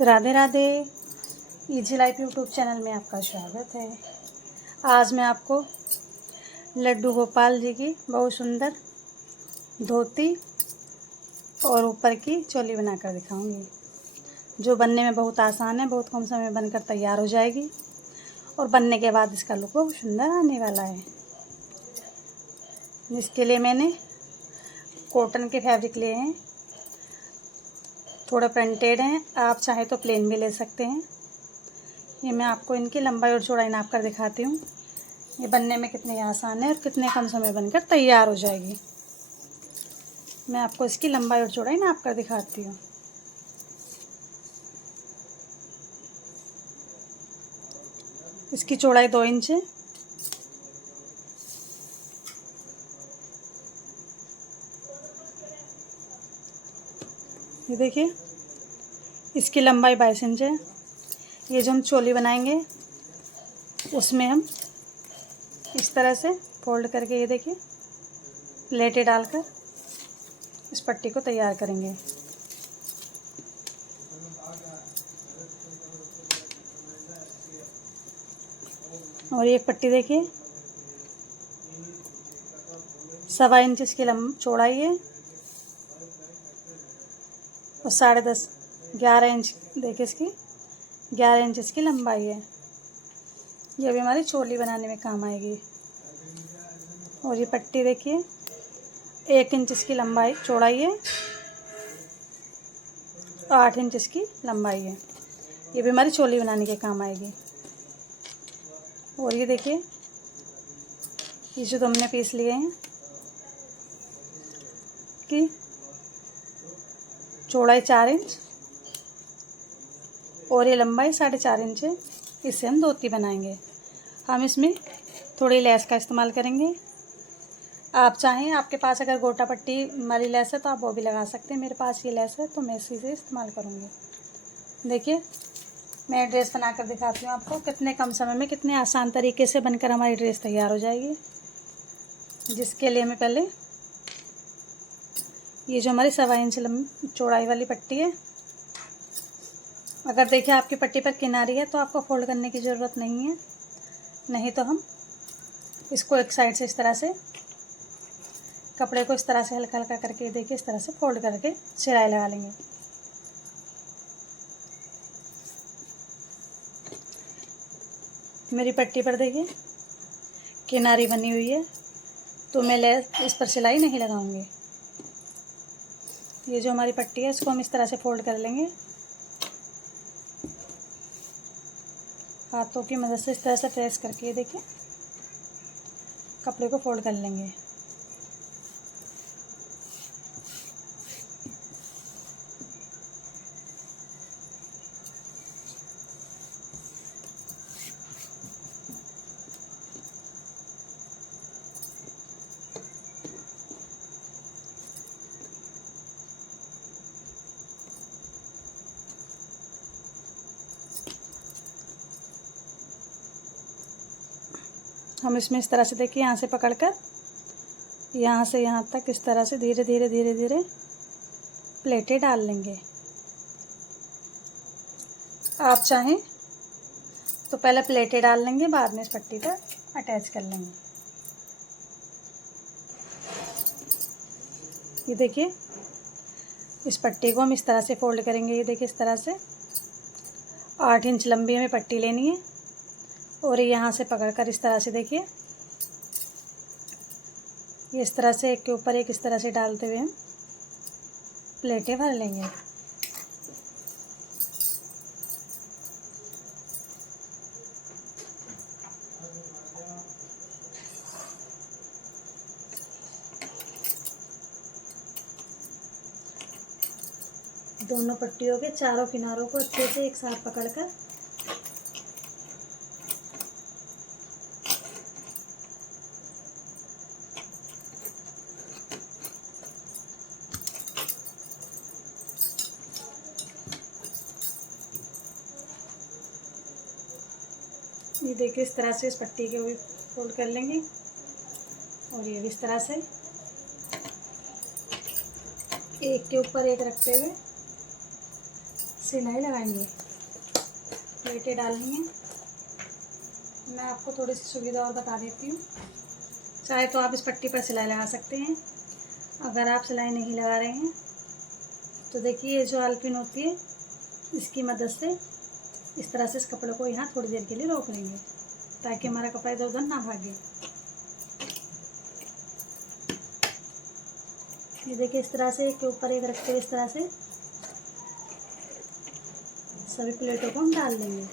Radhe Radhe. Easy life YouTube channel में आपका स्वागत है। आज मैं आपको लड्डू गोपाल जी की बहुत सुंदर धोती और ऊपर की चोली बनाकर दिखाऊंगी, जो बनने में बहुत आसान है। बहुत कम समय में बनकर तैयार हो जाएगी और बनने के बाद इसका लुक बहुत सुंदर आने वाला है। इसके लिए मैंने कॉटन के फैब्रिक लिए हैं, थोड़ा प्रिंटेड हैं। आप चाहे तो प्लेन भी ले सकते हैं। ये मैं आपको इनकी लंबाई और चौड़ाई नाप कर दिखाती हूँ, ये बनने में कितने आसान है और कितने कम समय बनकर तैयार हो जाएगी। मैं आपको इसकी लंबाई और चौड़ाई नाप कर दिखाती हूँ। इसकी चौड़ाई 2 इंच है। ये देखिए, इसकी लंबाई 22 इंच है। ये जो हम चोली बनाएंगे उसमें हम इस तरह से फोल्ड करके, ये देखिए, प्लेटें डालकर इस पट्टी को तैयार करेंगे। और ये पट्टी देखिए, 1.25 इंच इसकी चौड़ाई है और 10.5 11 इंच देखिए, इसकी 11 इंच इसकी लंबाई है। ये भी हमारी चोली बनाने में काम आएगी। और ये पट्टी देखिए, 1 इंच इसकी लंबाई चौड़ाई है और 8 इंच इसकी लंबाई है। ये भी हमारी चोली बनाने के काम आएगी। और ये देखिए, ये जो हमने पीस लिए हैं कि चौड़ाई 4 इंच और ये लंबाई 4.5 इंच है। इससे हम धोती बनाएंगे। हम इसमें थोड़ी लेस का इस्तेमाल करेंगे। आप चाहें, आपके पास अगर गोटा पट्टी वाली लेस है तो आप वो भी लगा सकते हैं। मेरे पास ये लेस है तो मैं इसी से इस्तेमाल करूँगी। देखिए, मैं ड्रेस बनाकर दिखाती हूँ आपको, कितने कम समय में कितने आसान तरीके से बनकर हमारी ड्रेस तैयार हो जाएगी। जिसके लिए मैं पहले ये जो हमारी 1.25 इंच चौड़ाई वाली पट्टी है, अगर देखिए आपकी पट्टी पर किनारी है तो आपको फोल्ड करने की ज़रूरत नहीं है। नहीं तो हम इसको एक साइड से इस तरह से, कपड़े को इस तरह से हल्का हल्का करके, देखिए, इस तरह से फोल्ड करके सिलाई लगा लेंगे। मेरी पट्टी पर देखिए किनारी बनी हुई है तो मैं इस पर सिलाई नहीं लगाऊंगी। ये जो हमारी पट्टी है इसको हम इस तरह से फोल्ड कर लेंगे। हाथों की मदद से इस तरह से प्रेस करके, ये देखिए, कपड़े को फोल्ड कर लेंगे। हम इसमें इस तरह से, देखिए, यहाँ से पकड़कर यहाँ से यहाँ तक इस तरह से धीरे धीरे धीरे धीरे प्लेटें डाल लेंगे। आप चाहें तो पहले प्लेटें डाल लेंगे, बाद में इस पट्टी पर अटैच कर लेंगे। ये देखिए, इस पट्टी को हम इस तरह से फोल्ड करेंगे। ये देखिए, इस तरह से 8 इंच लंबी हमें पट्टी लेनी है और यहाँ से पकड़कर इस तरह से, देखिए, ये इस तरह से एक के ऊपर एक इस तरह से डालते हुए हम प्लेटें भर लेंगे। दोनों पट्टियों के चारों किनारों को अच्छे से एक साथ पकड़कर ये देखिए, इस तरह से इस पट्टी के भी फोल्ड कर लेंगे और ये भी इस तरह से एक के ऊपर एक रखते हुए सिलाई लगाएंगे। प्लेटें डालनी है। मैं आपको थोड़ी सी सुविधा और बता देती हूँ। चाहे तो आप इस पट्टी पर सिलाई लगा सकते हैं। अगर आप सिलाई नहीं लगा रहे हैं तो देखिए, ये जो आलपिन होती है इसकी मदद से इस तरह से इस कपड़े को यहाँ थोड़ी देर के लिए रोक लेंगे, ताकि हमारा कपड़ा इधर उधर ना भागे। ये देखिए, इस तरह से एक के ऊपर एक रखते हुए इस तरह से सभी प्लेटों को हम डाल देंगे।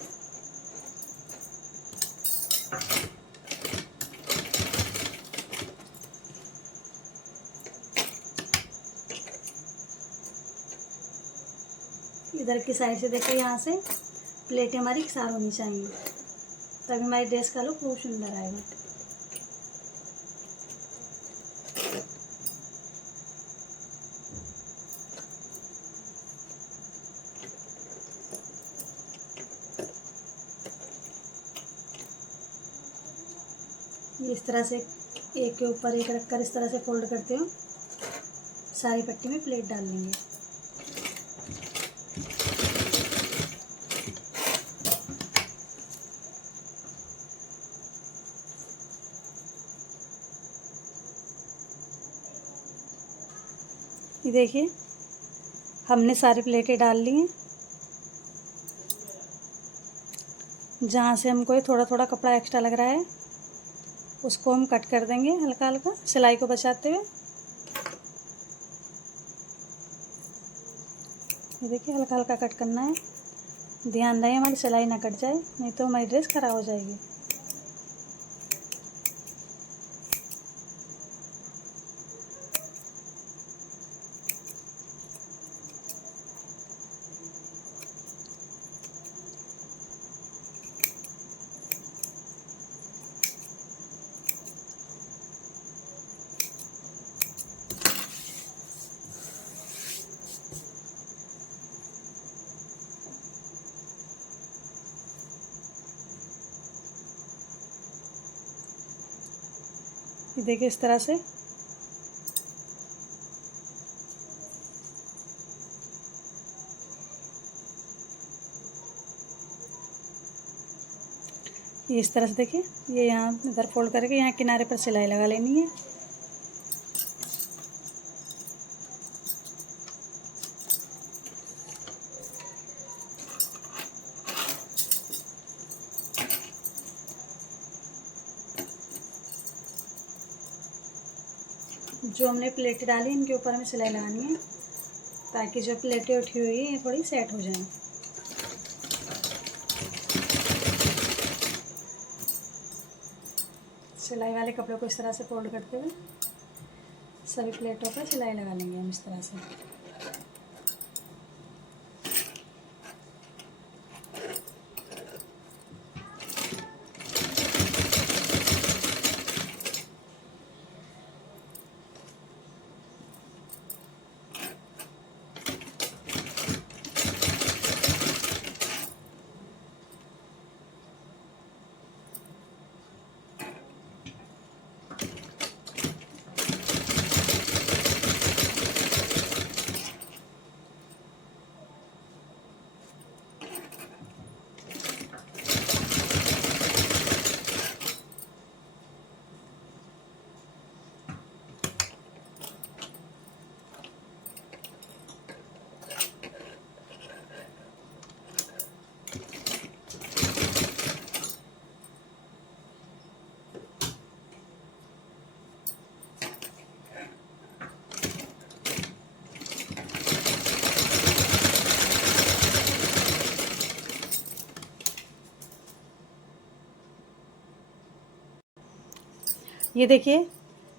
इधर की साइड से देखिए, यहाँ से प्लेटें हमारी इकसार होनी चाहिए, तभी हमारी ड्रेस का लुक बहुत सुंदर आएगा। इस तरह से एक के ऊपर एक रखकर इस तरह से फोल्ड करते हो सारी पट्टी में प्लेट डाल लेंगे। ये देखिए, हमने सारी प्लेटें डाल ली हैं। जहाँ से हमको ये थोड़ा थोड़ा कपड़ा एक्स्ट्रा लग रहा है उसको हम कट कर देंगे हल्का हल्का, सिलाई को बचाते हुए। ये देखिए, हल्का हल्का कट करना है। ध्यान रहे हमारी सिलाई ना कट जाए, नहीं तो हमारी ड्रेस खराब हो जाएगी। ये देखिए, इस तरह से ये इस तरह से देखिए, ये यहाँ इधर फोल्ड करके यहाँ किनारे पर सिलाई लगा लेनी है। जो हमने प्लेटें डाली इनके ऊपर हमें सिलाई लगानी है, ताकि जो प्लेटें उठी हुई है ये थोड़ी सेट हो जाए। सिलाई वाले कपड़े को इस तरह से फोल्ड करते हुए सभी प्लेटों पर सिलाई लगा लेंगे हम इस तरह से। ये देखिए,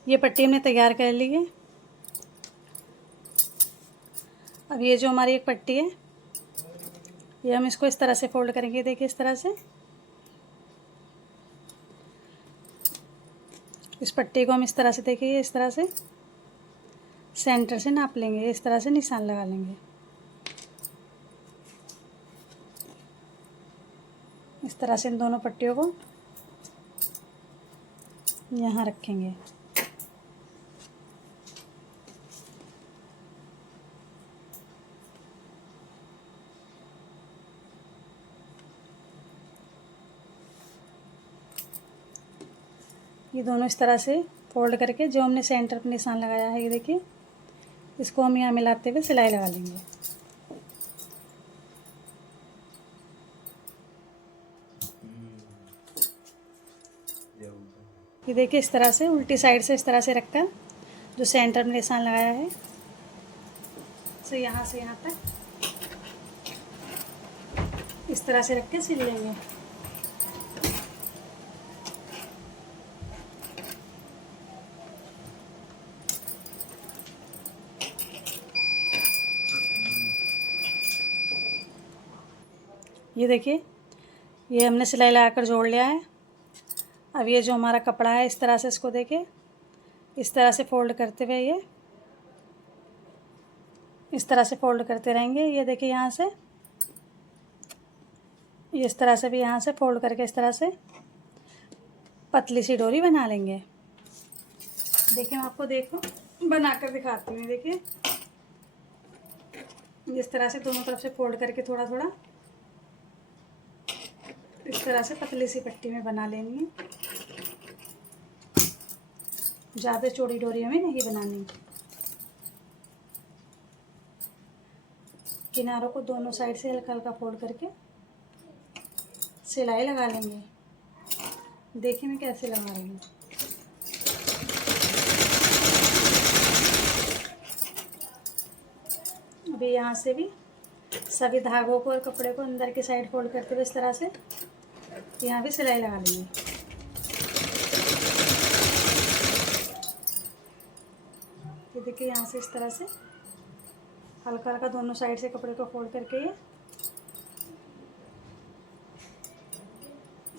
ये पट्टी हमने तैयार कर ली है। अब ये जो हमारी एक पट्टी है ये हम इसको इस तरह से फोल्ड करेंगे। देखिए, इस तरह से इस पट्टी को हम इस तरह से, देखिए इस तरह से सेंटर से नाप लेंगे, इस तरह से निशान लगा लेंगे। इस तरह से इन दोनों पट्टियों को यहाँ रखेंगे। ये दोनों इस तरह से फोल्ड करके जो हमने सेंटर पर निशान लगाया है, ये देखिए, इसको हम यहाँ मिलाते हुए सिलाई लगा लेंगे। ये देखिए, इस तरह से उल्टी साइड से इस तरह से रखकर जो सेंटर में निशान लगाया है, तो यहाँ से यहाँ तक इस तरह से रख के सिल लेंगे। ये देखिए, ये हमने सिलाई लगाकर जोड़ लिया है। अब ये जो हमारा कपड़ा है, इस तरह से इसको देखिए, इस तरह से फोल्ड करते हुए ये इस तरह से फोल्ड करते रहेंगे। ये देखिए, यहाँ से ये इस तरह से भी यहाँ से फोल्ड करके इस तरह से पतली सी डोरी बना लेंगे। देखिए, मैं आपको बना कर दिखाती हूँ। देखिए, इस तरह से दोनों तरफ से फोल्ड करके थोड़ा थोड़ा इस तरह से पतली सी पट्टी में बना लेनी है। ज़्यादा चौड़ी डोरी हमें नहीं बनानी। किनारों को दोनों साइड से हल्का हल्का फोल्ड करके सिलाई लगा लेंगे। देखिए मैं कैसे लगा रही हूँ। अभी यहाँ से भी सभी धागों को और कपड़े को अंदर की साइड फोल्ड करते हुए इस तरह से यहाँ भी सिलाई लगा लेंगे। ये देखिए, यहाँ से इस तरह से हल्का हल्का दोनों साइड से कपड़े को फोल्ड करके ये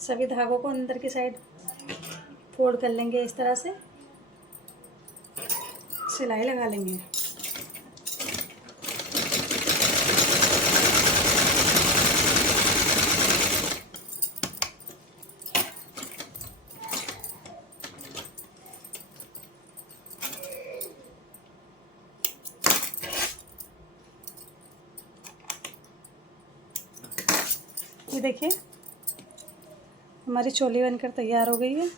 सभी धागों को अंदर की साइड फोल्ड कर लेंगे। इस तरह से सिलाई लगा लेंगे। ये देखिए, हमारी चोली बनकर तैयार हो गई है।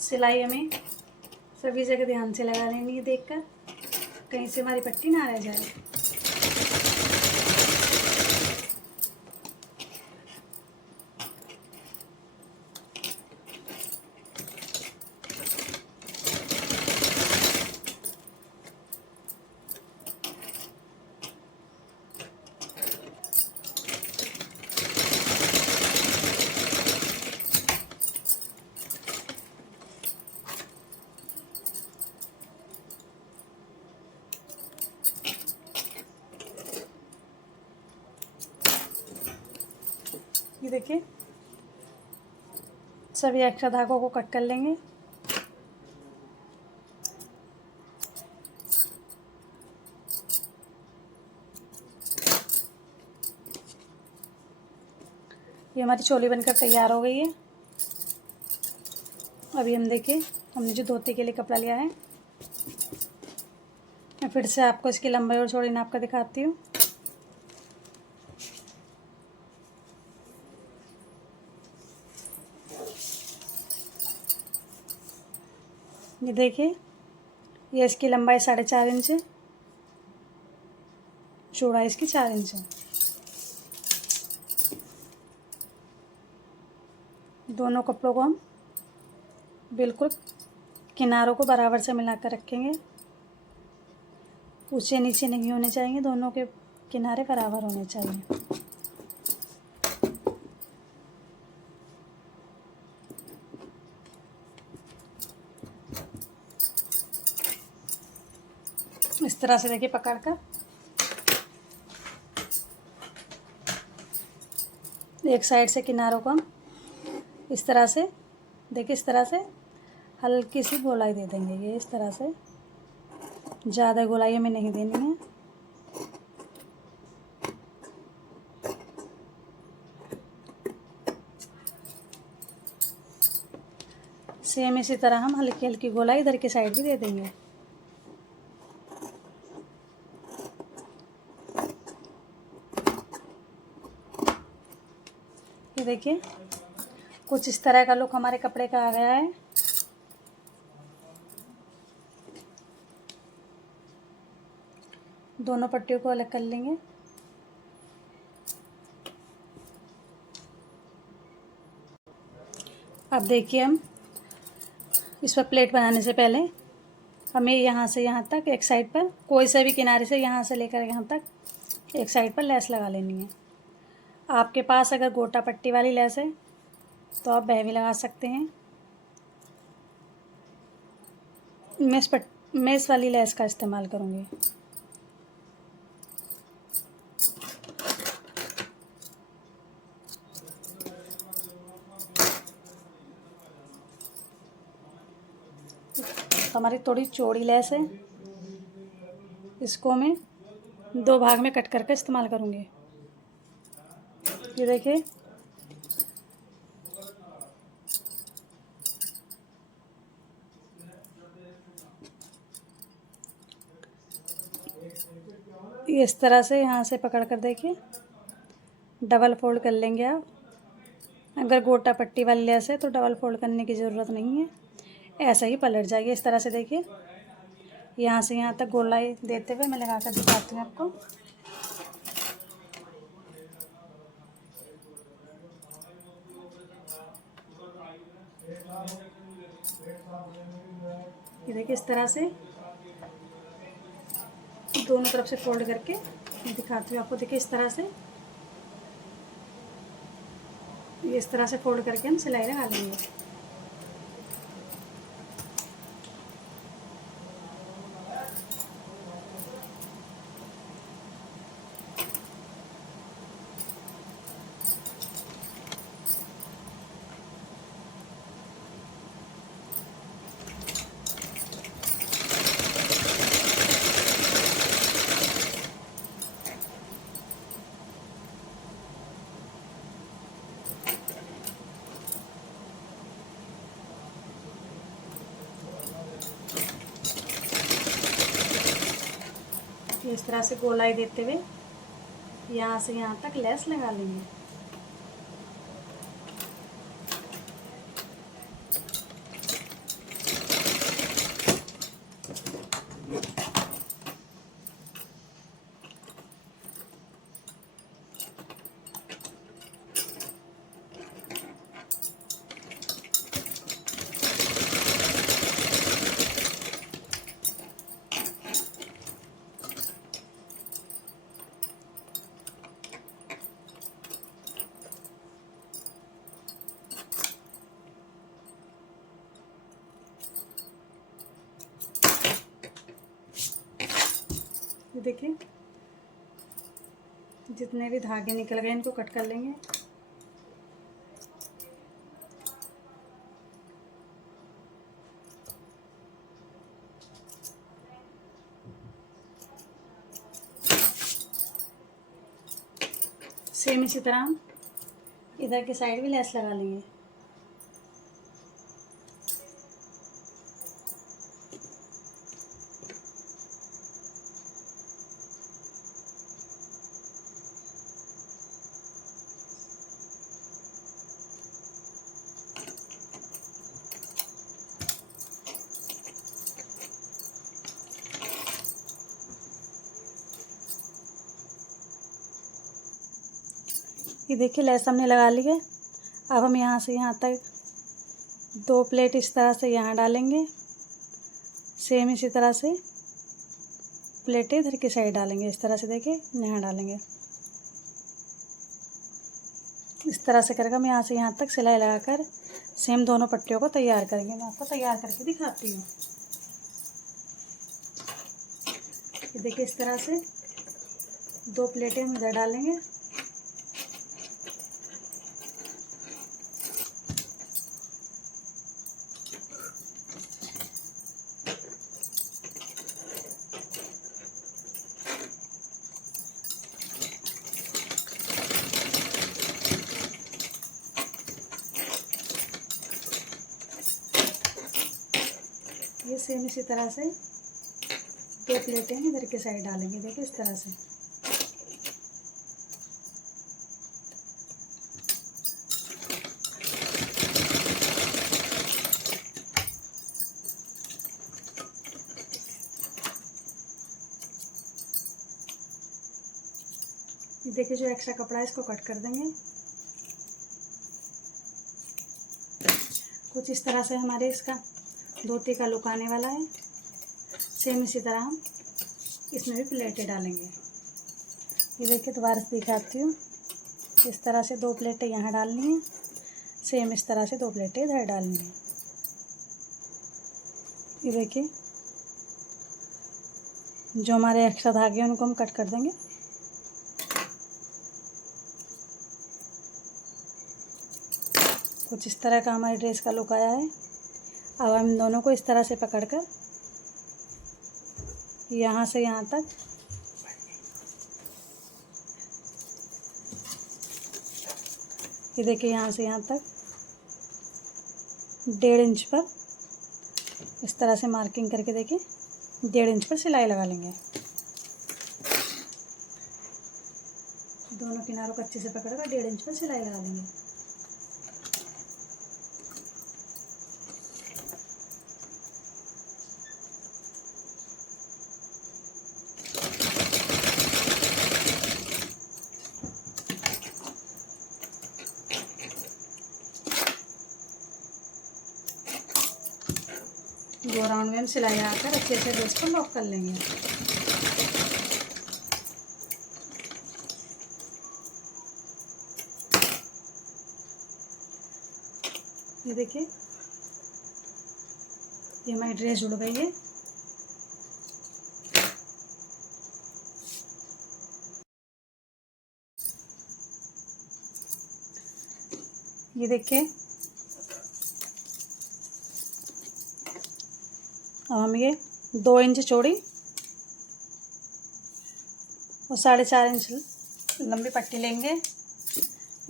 सिलाई हमें सभी जगह ध्यान से लगा लेनी है, देखकर कहीं से हमारी पट्टी ना रह जाए। ये देखिए, सभी एक्स्ट्रा धागों को कट कर लेंगे। ये हमारी चोली बनकर तैयार हो गई है। अभी हम देखिए, हमने जो धोती के लिए कपड़ा लिया है, मैं फिर से आपको इसकी लंबाई और चौड़ाई नाप कर दिखाती हूँ। ये देखिए, ये इसकी लंबाई 4.5 इंच है, चौड़ाई इसकी 4 इंच है। दोनों कपड़ों को हम बिल्कुल किनारों को बराबर से मिलाकर रखेंगे। ऊंचे नीचे नहीं होने चाहिए, दोनों के किनारे बराबर होने चाहिए। इस तरह से देखिए, पकड़कर एक साइड से किनारों को हम इस तरह से देखिए, इस तरह से हल्की सी गोलाई दे देंगे। ये इस तरह से, ज़्यादा गोलाई हमें नहीं देनी है। सेम इसी तरह हम हल्की हल्की गोलाई इधर की साइड भी दे देंगे। ये देखिए कुछ इस तरह का लुक हमारे कपड़े का आ गया है। दोनों पट्टियों को अलग कर लेंगे। अब देखिए हम इस पर प्लेट बनाने से पहले हमें यहाँ से यहाँ तक एक साइड पर कोई सा भी किनारे से यहाँ से लेकर यहाँ तक एक साइड पर लेस लगा लेनी है। आपके पास अगर गोटा पट्टी वाली लेस है तो आप वह भी लगा सकते हैं। मेस वाली लेस का इस्तेमाल करूँगी। हमारी थोड़ी चौड़ी लेस है, इसको मैं 2 भाग में कट करके इस्तेमाल करूँगी। ये देखिए इस तरह से यहाँ से पकड़ कर देखिए डबल फोल्ड कर लेंगे आप। अगर गोटा पट्टी वाली लेस है तो डबल फोल्ड करने की ज़रूरत नहीं है, ऐसा ही पलट जाएगी। इस तरह से देखिए यहाँ से यहाँ तक गोलाई देते हुए मैं लगा कर दिखाती हूँ आपको। ये देखिए इस तरह से दोनों तरफ से फोल्ड करके मैं दिखाती हूँ आपको। देखिए इस तरह से इस तरह से फोल्ड करके हम सिलाई लगा लेंगे। इस तरह से गोलाई देते हुए यहाँ से यहाँ तक लेस लगा लेंगे। ये देखिए जितने भी धागे निकल गए इनको कट कर लेंगे। सेम इसी तरह हम इधर के साइड भी लेस लगा लेंगे। ये देखिए लेस हमने लगा ली है। अब हम यहाँ से यहाँ तक 2 प्लेट इस तरह से यहाँ डालेंगे। सेम इसी तरह से प्लेटें इधर की साइड डालेंगे। इस तरह से देखिए यहाँ डालेंगे। इस तरह से करके हम यहाँ से यहाँ तक सिलाई लगाकर सेम दोनों पट्टियों को तैयार करेंगे। मैं आपको तैयार करके दिखाती हूँ। ये देखिए इस तरह से 2 प्लेटें हम इधर डालेंगे। देखिए सेम इसी तरह से 2 प्लेटें इधर के साइड डालेंगे। देखिए इस तरह से। देखिए जो एक्स्ट्रा कपड़ा है इसको कट कर देंगे। कुछ इस तरह से हमारे इसका धोती का लुक आने वाला है। सेम इसी तरह हम इसमें भी प्लेटें डालेंगे। ये देखिए दोबारा से दिखाती हूँ। इस तरह से 2 प्लेटें यहाँ डालनी है। सेम इस तरह से 2 प्लेटें इधर डालनी है। ये देखिए जो हमारे एक्स्ट्रा धागे हैं उनको हम कट कर देंगे। कुछ इस तरह का हमारी ड्रेस का लुक आया है। अब हम दोनों को इस तरह से पकड़कर यहाँ से यहाँ तक ये देखिए यहाँ से यहाँ तक 1.5 इंच पर इस तरह से मार्किंग करके देखिए 1.5 इंच पर सिलाई लगा लेंगे। दोनों किनारों को अच्छे से पकड़कर 1.5 इंच पर सिलाई लगा लेंगे। दो राउंड में हम सिलाई आकर अच्छे से ड्रेस को लॉक कर लेंगे। ये देखिए ये हमारी ड्रेस जुड़ गई है। ये देखिए अब हम ये 2 इंच चौड़ी और 4.5 इंच लंबी पट्टी लेंगे।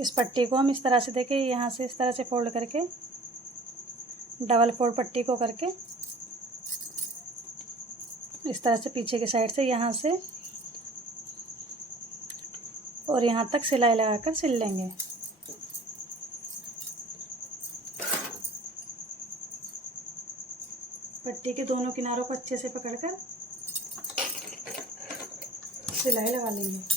इस पट्टी को हम इस तरह से देखिए यहाँ से इस तरह से फोल्ड करके डबल फोल्ड पट्टी को करके इस तरह से पीछे के साइड से यहाँ से और यहाँ तक सिलाई लगाकर सिल लेंगे। पट्टी के दोनों किनारों को अच्छे से पकड़कर सिलाई लगा लेंगे।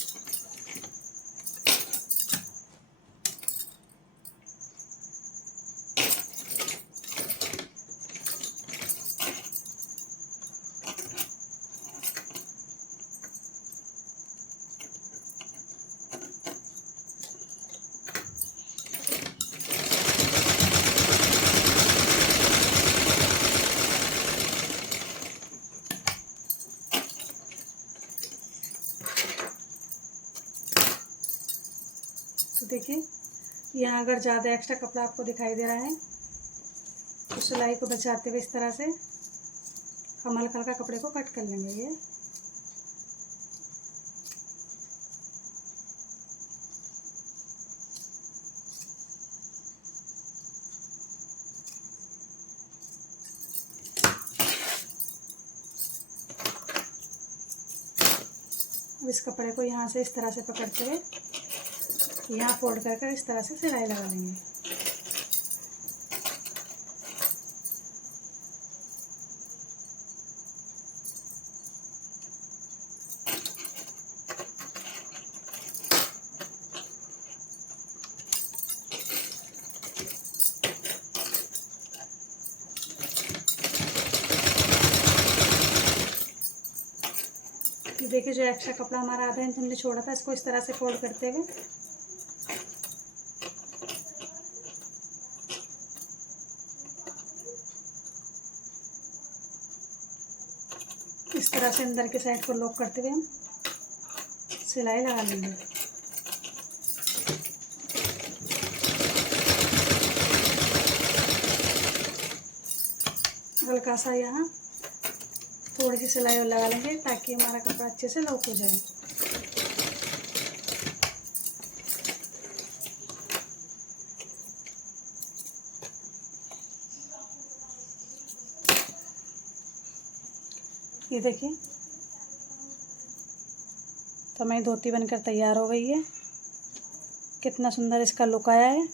तो देखिए यहाँ अगर ज़्यादा एक्स्ट्रा कपड़ा आपको दिखाई दे रहा है तो सिलाई को बचाते हुए इस तरह से हम हल्का हल्का कपड़े को कट कर लेंगे। ये अब इस कपड़े को यहाँ से इस तरह से पकड़ते हुए यहाँ फोल्ड कर इस तरह से सिलाई लगा लेंगे। देखिए जो एक्स्ट्रा कपड़ा हमारा आधा इंच हमने छोड़ा था इसको इस तरह से फोल्ड करते हुए इस तरह से अंदर के साइड को लॉक करते हुए हम सिलाई लगा लेंगे। हल्का सा यहाँ थोड़ी सी सिलाई लगा लेंगे ताकि हमारा कपड़ा अच्छे से लॉक हो जाए। ये देखिए, तो हमारी धोती बनकर तैयार हो गई है। कितना सुंदर इसका लुक आया है।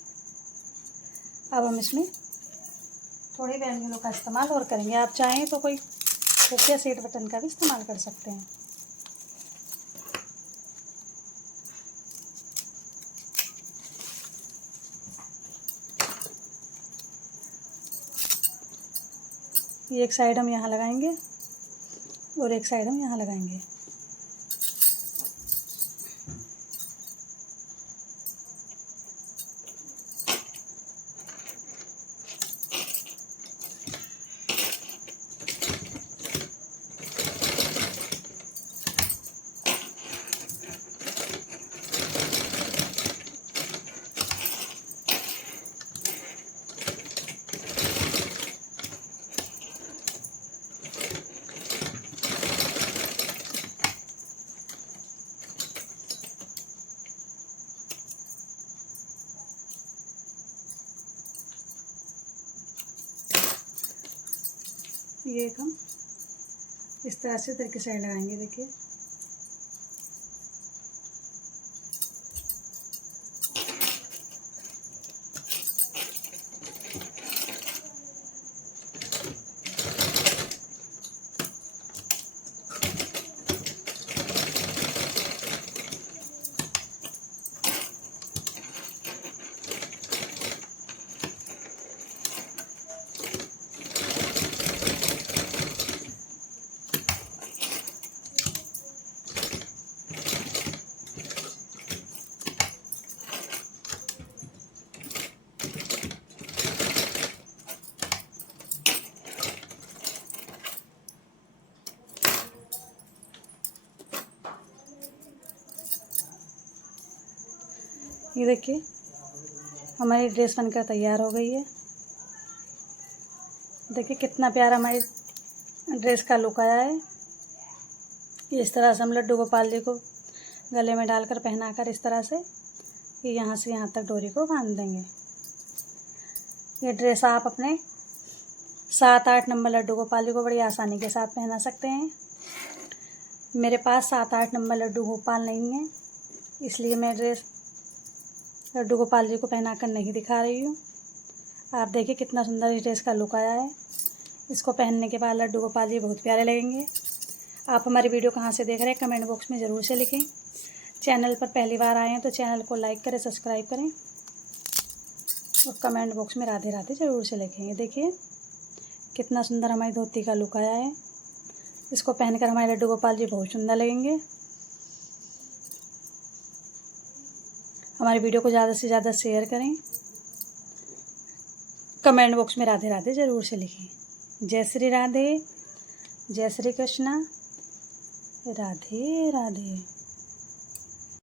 अब हम इसमें थोड़ी बैंगनों का इस्तेमाल और करेंगे। आप चाहें तो कोई हुक या सेट बटन का भी इस्तेमाल कर सकते हैं। ये एक साइड हम यहाँ लगाएंगे और एक साइड हम यहाँ लगाएंगे। ये एक हम इस तरह से इधर की साइड लगाएंगे। देखिए, ये देखिए, हमारी ड्रेस बनकर तैयार हो गई है। देखिए कितना प्यारा हमारी ड्रेस का लुक आया है। इस तरह से हम लड्डू गोपाल जी को गले में डालकर पहनाकर इस तरह से कि यहाँ से यहाँ तक डोरी को बांध देंगे। ये ड्रेस आप अपने 7-8 नंबर लड्डू गोपाल जी को बड़ी आसानी के साथ पहना सकते हैं। मेरे पास 7-8 नंबर लड्डू गोपाल नहीं है, इसलिए मैं ड्रेस लड्डू गोपाल जी को पहनाकर नहीं दिखा रही हूँ। आप देखिए कितना सुंदर इस ड्रेस का लुक आया है। इसको पहनने के बाद लड्डू गोपाल जी बहुत प्यारे लगेंगे। आप हमारी वीडियो कहाँ से देख रहे हैं कमेंट बॉक्स में ज़रूर से लिखें। चैनल पर पहली बार आए हैं तो चैनल को लाइक करें, सब्सक्राइब करें और कमेंट बॉक्स में राधे राधे ज़रूर से लिखेंगे। देखिए कितना सुंदर हमारी धोती का लुक आया है। इसको पहनकर हमारे लड्डू गोपाल जी बहुत सुंदर लगेंगे। हमारी वीडियो को ज़्यादा से ज़्यादा शेयर करें, कमेंट बॉक्स में राधे राधे ज़रूर से लिखें। जय श्री राधे, जय श्री कृष्णा, राधे राधे।